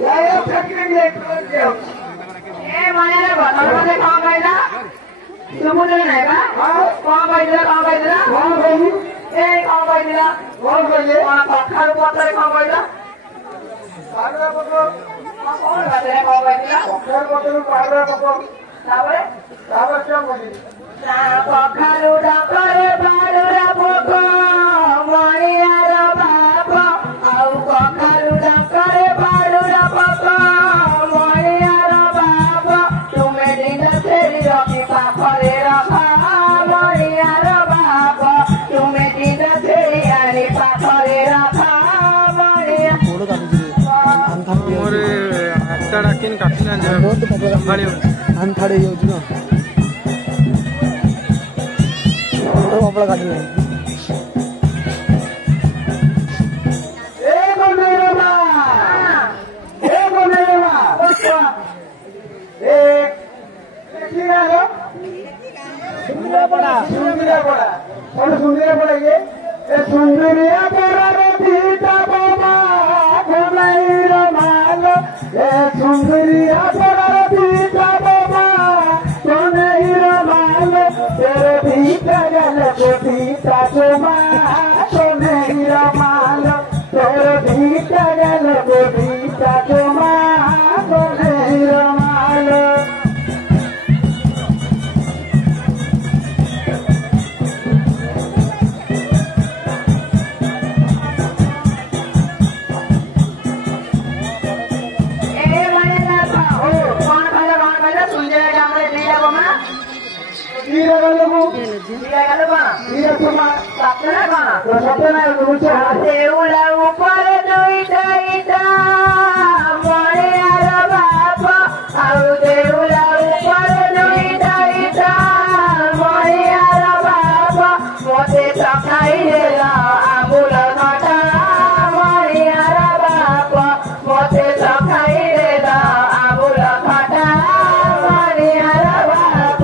ये फैक्ट्री में जाओ ए माया रे बता मते कौन कहला समुद्र नहीं का कौन कहला कौन कहली ए कौन कहले पत्थर पत्थर कौन कहला पागरा पको कौन कहले कौन कहला पत्थर पत्थर पागरा पको ताबरे ताबरे क्या बोली ना पखारू डकरे पागरा पको मणियार बाप आउ पखारू डकरे पागरा पको मणियार बाप तुमे दिन फेरी रखी पाखरे रखा मणियार बाप तुमे दिन फेरी आनी पाखरे रखा मणिया मोरे हातटा डाकिन काटिना संभाळी अंथाड़े योजना कपड़ा काट सुंदरिया पड़ा ये सुंदरिया पड़ा सीता बाबा घुमाइर माल सुंदरिया पड़ा सीता बाबा घुमाइर माल तेरे भीतर गल को सीता चुमा घुमाइर माल तेरे भीतर गल को सीता चुमा घुमाइर माल देउला ऊपर दुईटा इटा मणियार बाप आउ देउला ऊपर दुईटा इटा मणियार बाप मते सखाई देला आबुल घटा मणियार बाप मते सखाई देला आबुल घटा मणियार बाप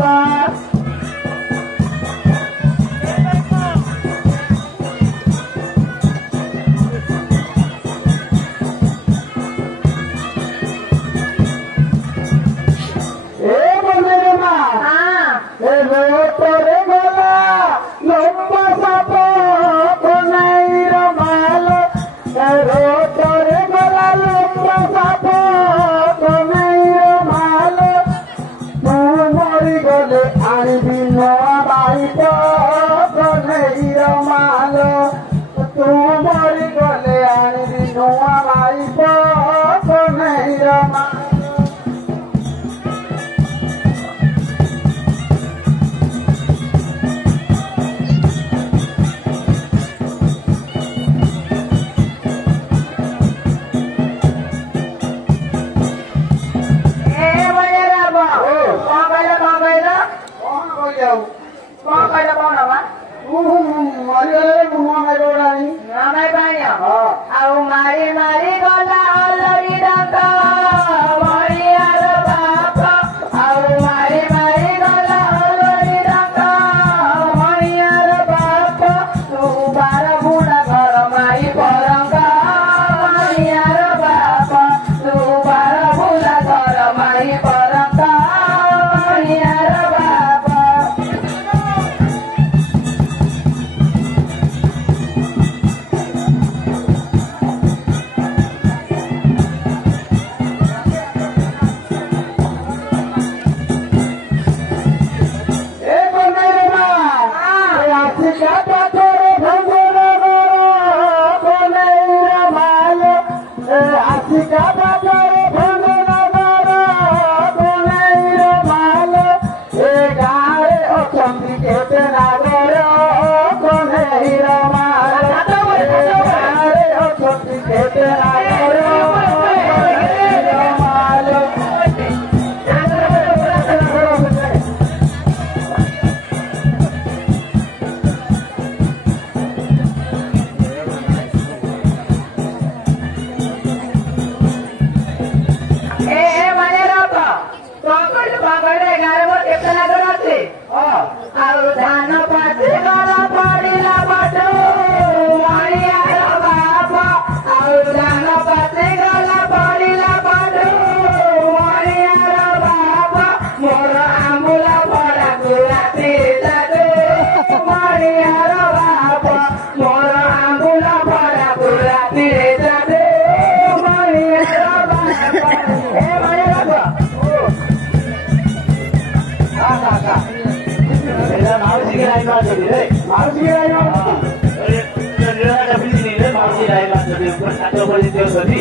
मारी मारी गला अलरी डंका मणियार बाप आउ मारी मारी गला अलरी डंका मणियार बाप तू बार बुढ़ा घर माई परंगा मणियार बाप तू बार बुढ़ा घर माई परंगा मणियार बाप धान पाते गला पड़िला बटो मणियार बाप आउ धान पाते गला जाते मणियार बाप ए मणियार बाप का मावशी के लाइन बात होती है मावशी के लाइन मावशी लाइन बात होती है खाते पर देते होती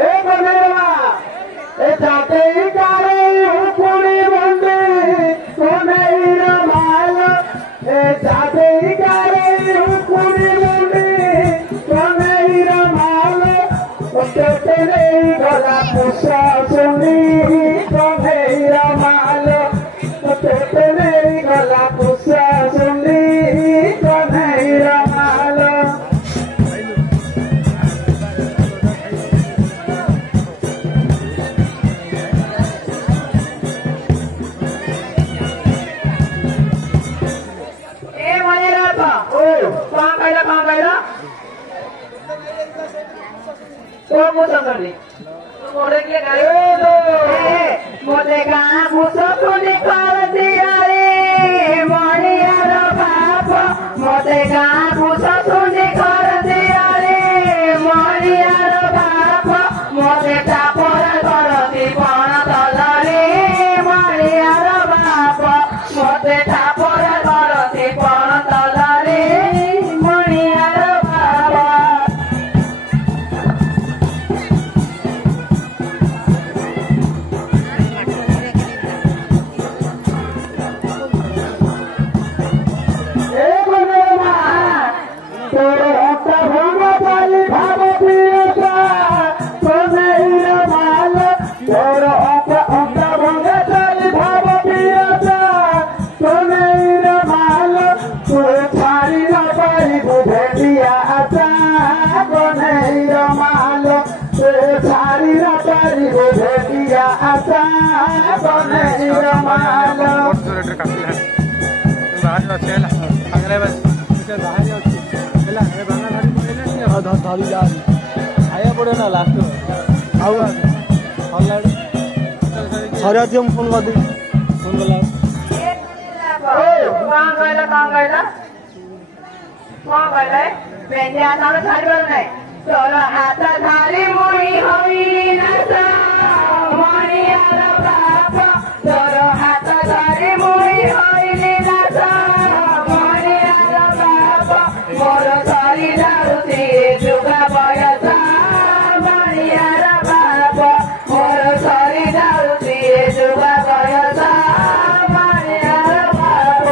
ए बनेरा ए जाते ही कारे हुकुमी बंदे कोनेर माल ए जाते ही कारे हुकुमी बंदे कोनेर माल ओते नहीं गला पुसा सुनी कोनेर माल ओते नहीं गला पुसा सुनी कोनेर माल मोटे गाना घुसो कुनी कर दिया रे मणियार बाप मोटे गाना घुसो कुनी कर दिया रे मणियार बाप मोटे चापर करती पण तल रे मणियार बाप मोटे चापर करती पण तल रे मणियार बाप ଧରି ଯା ଖାଇବା ପଡ଼ିବ ନା ଲାଷ୍ଟ ଆଉ ଥରେ ଅଛି ମୁଁ ଫୋନ୍ କରିଦେବି ଫୋନ୍ କଲା ତୋର ହାତ ଧରି ମୁଇ ହୋଇନାସ ମଣିଆର ବାପ ତୋର ହାତ ଧରି ମୁଇ ହୋଇଲି ନାସ ମଣିଆର ବାପ ମୋର ସରି ଯାଉଛି ଯୁଗା ବୟସ ମଣିଆର ବାପ ମୋର ସରି ଯାଉଛି ଯୁଗା ବୟସ ମଣିଆର ବାପ